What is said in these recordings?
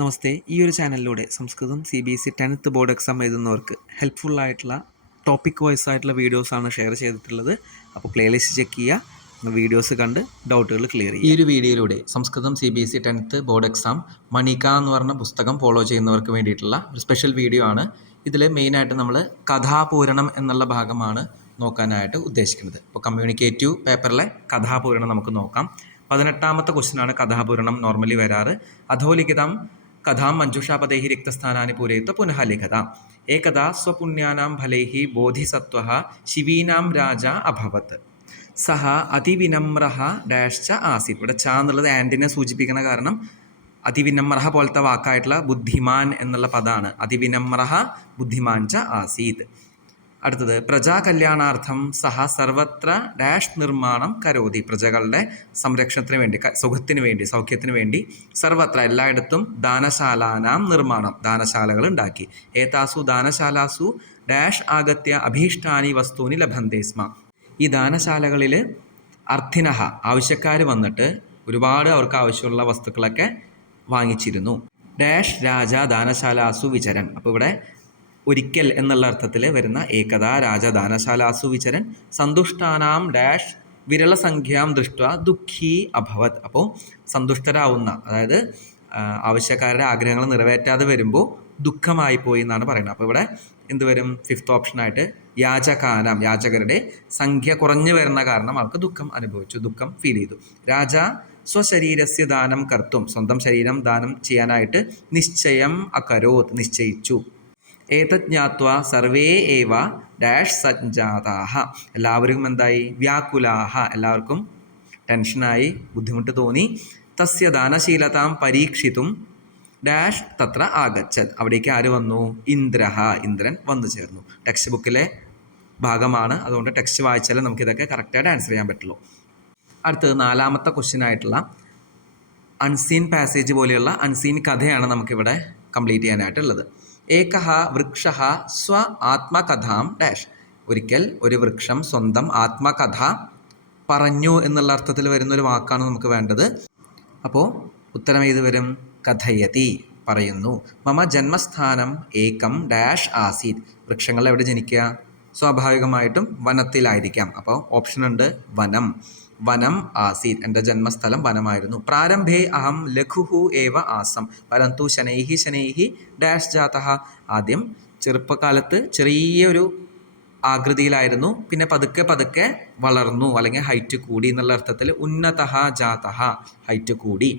നമസ്തേ. ഈ ഒരു ചാനലിലൂടെ Sanskrit CBSE 10th board exam എഴുതുന്നവർക്ക് ഹെൽപ്ഫുള്ളായിട്ടുള്ള ടോപ്പിക് വൈസ് ആയിട്ടുള്ള വീഡിയോസാണ് ഷെയർ ചെയ്തിട്ടുള്ളത്. അപ്പോൾ പ്ലേലിസ്റ്റ് ചെക്ക് ചെയ്യുക, വീഡിയോസ് കണ്ട് ഡൗട്ടുകൾ ക്ലിയർ ചെയ്യുക. ഈ ഒരു വീഡിയോയിലൂടെ സംസ്കൃതം CBSE 10th board exam Manika എന്ന് പറഞ്ഞ പുസ്തകം ഫോളോ ചെയ്യുന്നവർക്ക് വേണ്ടിയിട്ടുള്ള ഒരു സ്പെഷ്യൽ വീഡിയോ ആണ്. ഇതിൽ മെയിനായിട്ട് നമ്മൾ കഥാപൂരണം എന്നുള്ള ഭാഗമാണ് നോക്കാനായിട്ട് ഉദ്ദേശിക്കുന്നത്. അപ്പോൾ കമ്മ്യൂണിക്കേറ്റീവ് പേപ്പറിലെ കഥാപൂരണം നമുക്ക് നോക്കാം. 18ാമത്തെ ക്വസ്റ്റ്യനാണ് കഥാപൂരണം നോർമലി വരാറ്. അധോലിഖിതം കഥാം മഞ്ജുഷാപദൈ റിക്തസ്ഥാനാനി പൂരയിത്വ പുനഃ ലിഖത. ഏകദാ സ്വപുണ്യാനാം ഫലൈഃ ബോധിസത്വഃ ശിവീനാം രാജ അഭവത്. സഹ അതിവിനമ്രഃ ഡാഷ്ച ആസീത്. ഇവിടെ ച എന്നുള്ളത് ആൻറ്റിനെ സൂചിപ്പിക്കുന്ന കാരണം അതിവിനമ്രഃ പോലത്തെ വാക്കായിട്ടുള്ള ബുദ്ധിമാൻ എന്നുള്ള പദമാണ്. അതിവിനമ്രഃ ബുദ്ധിമാൻ ച ആസീത്. അടുത്തത് പ്രജാകല്യാണാർത്ഥം സഹ സർവത്ര ഡാഷ് നിർമ്മാണം കരോതി. പ്രജകളുടെ സംരക്ഷണത്തിന് വേണ്ടി, സുഖത്തിന് വേണ്ടി, സൗഖ്യത്തിന് വേണ്ടി സർവത്ര എല്ലായിടത്തും ദാനശാലാനാം നിർമ്മാണം, ദാനശാലകൾ ഉണ്ടാക്കി. ഏതാസു ദാനശാലാസു ഡാഷ് ആഗത്യ അഭീഷ്ടാനി വസ്തുനി ലഭന്തേ സ്മ. ഈ ദാനശാലകളിൽ അർത്ഥിനഹ ആവശ്യക്കാർ വന്നിട്ട് ഒരുപാട് അവർക്ക് ആവശ്യമുള്ള വസ്തുക്കളൊക്കെ വാങ്ങിച്ചിരുന്നു. ഡാഷ് രാജ ദാനശാലാസു വിചരൻ. അപ്പോൾ ഇവിടെ ഒരിക്കൽ എന്നുള്ള അർത്ഥത്തിൽ വരുന്ന ഏകദാ രാജ ദാനശാലാസു വിചരൻ സന്തുഷ്ടാനാം ഡാഷ് വിരളസംഖ്യാം ദൃഷ്ട ദുഃഖി അഭവത്. അപ്പോൾ സന്തുഷ്ടരാവുന്ന, അതായത് ആവശ്യക്കാരുടെ ആഗ്രഹങ്ങൾ നിറവേറ്റാതെ വരുമ്പോൾ ദുഃഖമായി പോയി എന്നാണ് പറയുന്നത്. അപ്പോൾ ഇവിടെ എന്ത് വരും? 5th ഓപ്ഷനായിട്ട് യാചകാനാം, യാചകരുടെ സംഖ്യ കുറഞ്ഞു വരുന്ന കാരണം അവർക്ക് ദുഃഖം അനുഭവിച്ചു, ദുഃഖം ഫീൽ ചെയ്തു. രാജ സ്വശരീരസ്യ ദാനം കർത്തും, സ്വന്തം ശരീരം ദാനം ചെയ്യാനായിട്ട് നിശ്ചയം അകരോത്, നിശ്ചയിച്ചു. ഏതജ്ഞാത്വ സർവേ ഏവ ഡാഷ് സഞ്ജാതാഹ. എല്ലാവരും എന്തായി? വ്യാകുലാഹ, എല്ലാവർക്കും ടെൻഷനായി, ബുദ്ധിമുട്ട് തോന്നി. തസ്യ ദാനശീലതാം പരീക്ഷിതും ഡാഷ് തത്ര ആഗച്ഛത്. അവിടേക്ക് ആര് വന്നു? ഇന്ദ്രഹ, ഇന്ദ്രൻ വന്നു ചേർന്നു. ടെക്സ്റ്റ് ബുക്കിലെ ഭാഗമാണ്, അതുകൊണ്ട് ടെക്സ്റ്റ് വായിച്ചാലും നമുക്കിതൊക്കെ കറക്റ്റായിട്ട് ആൻസർ ചെയ്യാൻ പറ്റുള്ളൂ. അടുത്തത് 4ാമത്തെ ക്വസ്റ്റ്യൻ ആയിട്ടുള്ള അൺസീൻ പാസേജ് പോലെയുള്ള അൺസീൻ കഥയാണ് നമുക്കിവിടെ കംപ്ലീറ്റ് ചെയ്യാനായിട്ടുള്ളത്. ഏകഃ വൃക്ഷഃ സ്വ ആത്മകഥാം ഡാഷ്. ഒരിക്കൽ ഒരു വൃക്ഷം സ്വന്തം ആത്മകഥ പറഞ്ഞു എന്നുള്ള അർത്ഥത്തിൽ വരുന്നൊരു വാക്കാണ് നമുക്ക് വേണ്ടത്. അപ്പോൾ ഉത്തരം ഏത് വരും? കഥയതി, പറയുന്നു. മമ ജന്മസ്ഥാനം ഏകം ഡാഷ് ആസീത്. വൃക്ഷങ്ങൾ എവിടെ ജനിക്കുക? സ്വാഭാവികമായിട്ടും വനത്തിലായിരിക്കാം. അപ്പോൾ ഓപ്ഷൻ ഉണ്ട് വനം. വനം ആസീത്, എൻ്റെ ജന്മസ്ഥലം വനമായിരുന്നു. പ്രാരംഭേ അഹം ലഘുഹു ഏവ ആസം പരന്തു ശനൈഹി ശനൈഹി ഡാഷ് ജാതഃ. ആദ്യം ചെറുപ്പകാലത്ത് ചെറിയൊരു ആകൃതിയിലായിരുന്നു, പിന്നെ പതുക്കെ പതുക്കെ വളർന്നു, അല്ലെങ്കിൽ ഹൈറ്റ് കൂടി എന്നുള്ള അർത്ഥത്തിൽ ഉന്നതഃ ജാതഃ, ഹൈറ്റ് കൂടി.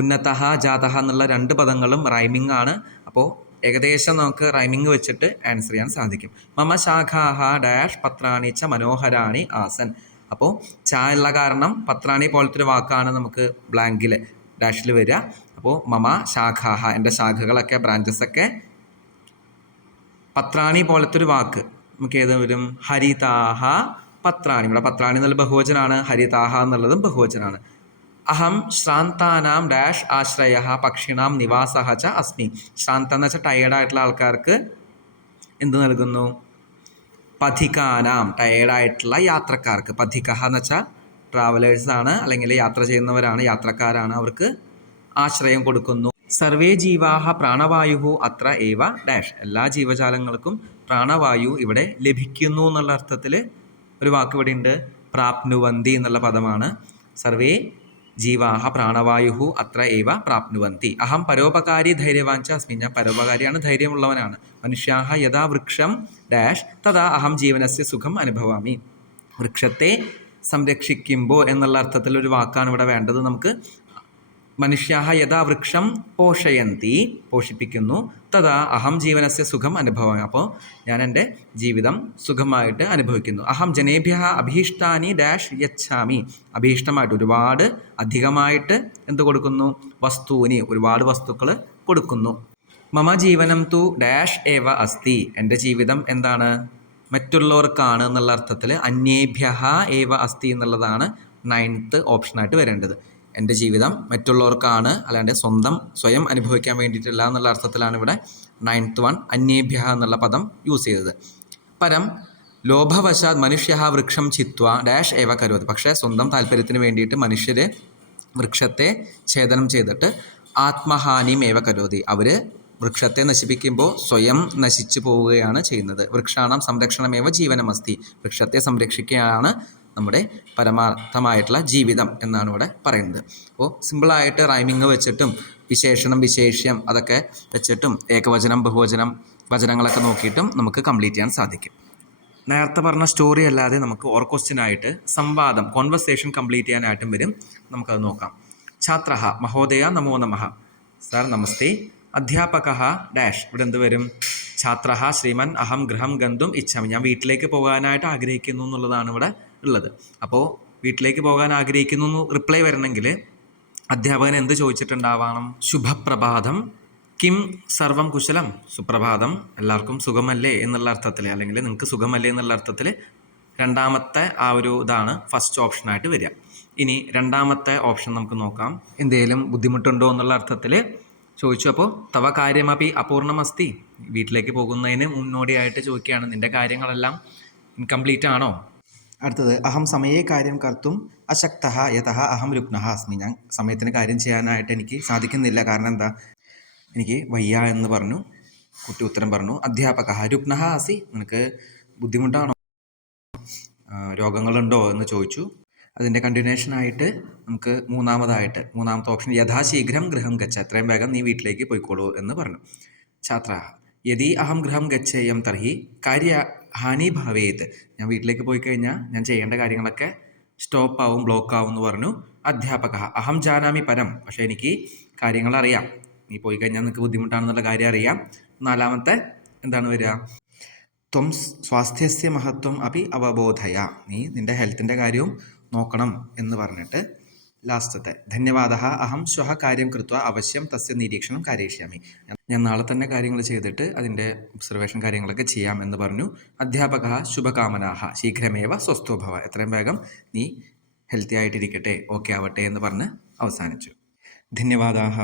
ഉന്നതഃ ജാതഃ എന്നുള്ള 2 പദങ്ങളും റൈമിംഗ് ആണ്. അപ്പോൾ ഏകദേശം നമുക്ക് റൈമിംഗ് വെച്ചിട്ട് ആൻസർ ചെയ്യാൻ സാധിക്കും. മമ ശാഖാഹ ഡാഷ് പത്രാണി ച മനോഹരാണി ആസൻ. അപ്പോൾ ച ഉള്ള കാരണം പത്രാണി പോലത്തെ ഒരു വാക്കാണ് നമുക്ക് ബ്ലാങ്കിൽ ഡാഷിൽ വരിക. അപ്പോൾ മമ ശാഖാഹ, എൻ്റെ ശാഖകളൊക്കെ, ബ്രാഞ്ചസൊക്കെ. പത്രാണി പോലത്തെ ഒരു വാക്ക് നമുക്ക് ഏത് വരും? ഹരിതാഹ പത്രാണി. ഇവിടെ പത്രാണി എന്നുള്ള ബഹുവചനാണ്, ഹരിതാഹ എന്നുള്ളതും ബഹുവചനാണ്. അഹം ശ്രാന്താനാം ഡാഷ് ആശ്രയ പക്ഷിണാം നിവാസഹ ച അസ്മി. ശ്രാന്ത എന്ന് വെച്ചാൽ ടയേർഡായിട്ടുള്ള ആൾക്കാർക്ക് എന്ത് നൽകുന്നു? പഥികാനാം, ടയേർഡായിട്ടുള്ള യാത്രക്കാർക്ക്. പഥികഃ എന്ന് വെച്ചാൽ ട്രാവലേഴ്സാണ്, അല്ലെങ്കിൽ യാത്ര ചെയ്യുന്നവരാണ്, യാത്രക്കാരാണ്, അവർക്ക് ആശ്രയം കൊടുക്കുന്നു. സർവേ ജീവാഹ പ്രാണവായു അത്ര ഏവ ഡാഷ്. എല്ലാ ജീവജാലങ്ങൾക്കും പ്രാണവായു ഇവിടെ ലഭിക്കുന്നു എന്നുള്ള അർത്ഥത്തിൽ ഒരു വാക്ക് ഇവിടെ ഉണ്ട്, പ്രാപ്നുവന്തി എന്നുള്ള പദമാണ്. സർവേ ജീവാഹ പ്രാണവായു അത്ര ഏവ പ്രാപ്നുവന്തി. അഹം പരോപകാരി ധൈര്യവാഞ്ച അസ്മി. ഞാൻ പരോപകാരിയാണ്, ധൈര്യമുള്ളവനാണ്. മനുഷ്യാഹ യഥാ വൃക്ഷം ഡാഷ് തഥാ അഹം ജീവനസ്യ സുഖം അനുഭവാമി. വൃക്ഷത്തെ സംരക്ഷിക്കുമ്പോൾ എന്നുള്ള അർത്ഥത്തിലൊരു വാക്കാണ് ഇവിടെ വേണ്ടത് നമുക്ക്. മനുഷ്യാഹ യഥാ വൃക്ഷം പോഷയന്തി, പോഷിപ്പിക്കുന്നു. തഥാ അഹം ജീവനസ്യ സുഖം അനുഭവം. അപ്പോൾ ഞാൻ എൻ്റെ ജീവിതം സുഖമായിട്ട് അനുഭവിക്കുന്നു. അഹം ജനേഭ്യഃ അഭീഷ്ടാനി ഡാഷ് യച്ഛാമി. അഭീഷ്ടമായിട്ട്, ഒരുപാട് അധികമായിട്ട് എന്ത് കൊടുക്കുന്നു? വസ്തൂനി, ഒരുപാട് വസ്തുക്കൾ കൊടുക്കുന്നു. മമ ജീവനം തു ഡാഷ് ഏവ അസ്തി. എൻ്റെ ജീവിതം എന്താണ്? മറ്റുള്ളവർക്കാണ് എന്നുള്ള അർത്ഥത്തിൽ അന്യേഭ്യഃ ഏവ അസ്തി എന്നുള്ളതാണ് 9th ഓപ്ഷനായിട്ട് വരേണ്ടത്. എൻ്റെ ജീവിതം മറ്റുള്ളവർക്കാണ്, അല്ലാണ്ട് സ്വയം അനുഭവിക്കാൻ വേണ്ടിയിട്ടില്ല എന്നുള്ള അർത്ഥത്തിലാണ് ഇവിടെ 9th വൺ അന്യേഭ്യഃ എന്നുള്ള പദം യൂസ് ചെയ്തത്. പരം ലോഭവശാത് മനുഷ്യ വൃക്ഷം ചിത്വ ഡാഷ് ഏവ കരോതി. പക്ഷേ സ്വന്തം താല്പര്യത്തിന് വേണ്ടിയിട്ട് മനുഷ്യർ വൃക്ഷത്തെ ഛേദനം ചെയ്തിട്ട് ആത്മഹാനിമേവ കരോതി. അവർ വൃക്ഷത്തെ നശിപ്പിക്കുമ്പോൾ സ്വയം നശിച്ചു പോവുകയാണ് ചെയ്യുന്നത്. വൃക്ഷാണം സംരക്ഷണമേവ ജീവനമസ്തി. വൃക്ഷത്തെ സംരക്ഷിക്കുകയാണ് നമ്മുടെ പരമാർത്ഥമായിട്ടുള്ള ജീവിതം എന്നാണ് ഇവിടെ പറയുന്നത്. അപ്പോൾ സിമ്പിളായിട്ട് റൈമിങ് വെച്ചിട്ടും വിശേഷണം വിശേഷ്യം അതൊക്കെ വെച്ചിട്ടും ഏകവചനം ബഹുവചനം വചനങ്ങളൊക്കെ നോക്കിയിട്ടും നമുക്ക് കംപ്ലീറ്റ് ചെയ്യാൻ സാധിക്കും. നേരത്തെ പറഞ്ഞ സ്റ്റോറി അല്ലാതെ നമുക്ക് ഓർ ക്വസ്റ്റ്യൻ ആയിട്ട് സംവാദം കോൺവെർസേഷൻ കംപ്ലീറ്റ് ചെയ്യാനായിട്ടും വരും. നമുക്കത് നോക്കാം. ഛാത്രഃ മഹോദയ നമോ നമഃ. സാർ നമസ്തേ. അധ്യാപകഃ ഡാഷ്. ഇവിടെ എന്ത് വരും? ഛാത്രഃ ശ്രീമൻ അഹം ഗൃഹം ഗന്തും ഇച്ഛാമി. ഞാൻ വീട്ടിലേക്ക് പോകാനായിട്ട് ആഗ്രഹിക്കുന്നു എന്നുള്ളതാണ് ഇവിടെ ഉള്ളത്. അപ്പോൾ വീട്ടിലേക്ക് പോകാൻ ആഗ്രഹിക്കുന്നു എന്ന് റിപ്ലൈ വരണമെങ്കിൽ അധ്യാപകൻ എന്ത് ചോദിച്ചിട്ടുണ്ടാവണം? ശുഭപ്രഭാതം, കിം സർവം കുശലം. സുപ്രഭാതം, എല്ലാവർക്കും സുഖമല്ലേ എന്നുള്ള അർത്ഥത്തിൽ, അല്ലെങ്കിൽ നിങ്ങൾക്ക് സുഖമല്ലേ എന്നുള്ള അർത്ഥത്തിൽ രണ്ടാമത്തെ ആ ഒരു ഇതാണ് ഫസ്റ്റ് ഓപ്ഷനായിട്ട് വരിക. ഇനി രണ്ടാമത്തെ ഓപ്ഷൻ നമുക്ക് നോക്കാം. എന്തെങ്കിലും ബുദ്ധിമുട്ടുണ്ടോ എന്നുള്ള അർത്ഥത്തിൽ ചോദിച്ചു. അപ്പോൾ തവ കാര്യമപി അപൂർണമസ്തി. വീട്ടിലേക്ക് പോകുന്നതിന് മുന്നോടിയായിട്ട് ചോദിക്കുകയാണ്, നിൻ്റെ കാര്യങ്ങളെല്ലാം ഇൻകംപ്ലീറ്റ് ആണോ? അടുത്തത് അഹം സമയേ കാര്യം കർത്തും അശക്തഃ യതഃ അഹം രുഗ്നഃ അസ്മി. ഞാൻ സമയത്തിന് കാര്യം ചെയ്യാനായിട്ട് എനിക്ക് സാധിക്കുന്നില്ല, കാരണം എന്താ? എനിക്ക് വയ്യ എന്ന് പറഞ്ഞു. കുട്ടി ഉത്തരം പറഞ്ഞു. അധ്യാപകഃ രുഗ്നഃ അസി. നിനക്ക് ബുദ്ധിമുട്ടാണോ, രോഗങ്ങളുണ്ടോ എന്ന് ചോദിച്ചു. അതിൻ്റെ കണ്ടിന്യൂഷനായിട്ട് നമുക്ക് മൂന്നാമത്തെ ഓപ്ഷൻ യഥാശീഘ്രം ഗൃഹം ഗച്ഛ. എത്രയും വേഗം നീ വീട്ടിലേക്ക് പോയിക്കോളൂ എന്ന് പറഞ്ഞു. ഛാത്രഃ യദി അഹം ഗൃഹം ഗച്ഛേയം തർഹി കാര്യഹാനി ഭവേത്. ഞാൻ വീട്ടിലേക്ക് പോയി കഴിഞ്ഞാൽ ഞാൻ ചെയ്യേണ്ട കാര്യങ്ങളൊക്കെ സ്റ്റോപ്പ് ആവും, ബ്ലോക്ക് ആവും എന്ന് പറഞ്ഞു. അധ്യാപകഃ അഹം ജാനാമി പരം. പക്ഷേ എനിക്ക് കാര്യങ്ങൾ അറിയാം, നീ പോയി കഴിഞ്ഞാൽ നിനക്ക് ബുദ്ധിമുട്ടാണെന്നുള്ള കാര്യം അറിയാം. നാലാമത്തെ എന്താണ് വരിക? ത്വം സ്വാസ്ഥ്യസ്യ മഹത്വം അപി അവബോധയ. നീ നിൻ്റെ ഹെൽത്തിൻ്റെ കാര്യവും നോക്കണം എന്ന് പറഞ്ഞിട്ട് ലാസ്റ്റത്തെ ധന്യവാദഃ അഹം ശ്വഃ കാര്യം കൃത്വ അവശ്യം തസ്യ നിരീക്ഷണം കരയിഷ്യാമി. ഞാൻ നാളെ തന്നെ കാര്യങ്ങൾ ചെയ്തിട്ട് അതിൻ്റെ ഒബ്സർവേഷൻ കാര്യങ്ങളൊക്കെ ചെയ്യാം എന്ന് പറഞ്ഞു. അധ്യാപകഃ ശുഭകാമനാഃ ശീഘ്രമേവ സ്വസ്ഥോ ഭവ. എത്രയും വേഗം നീ ഹെൽത്തി ആയിട്ടിരിക്കട്ടെ, ഓക്കെ ആവട്ടെ എന്ന് പറഞ്ഞ് അവസാനിച്ചു. ധന്യവാദാഃ.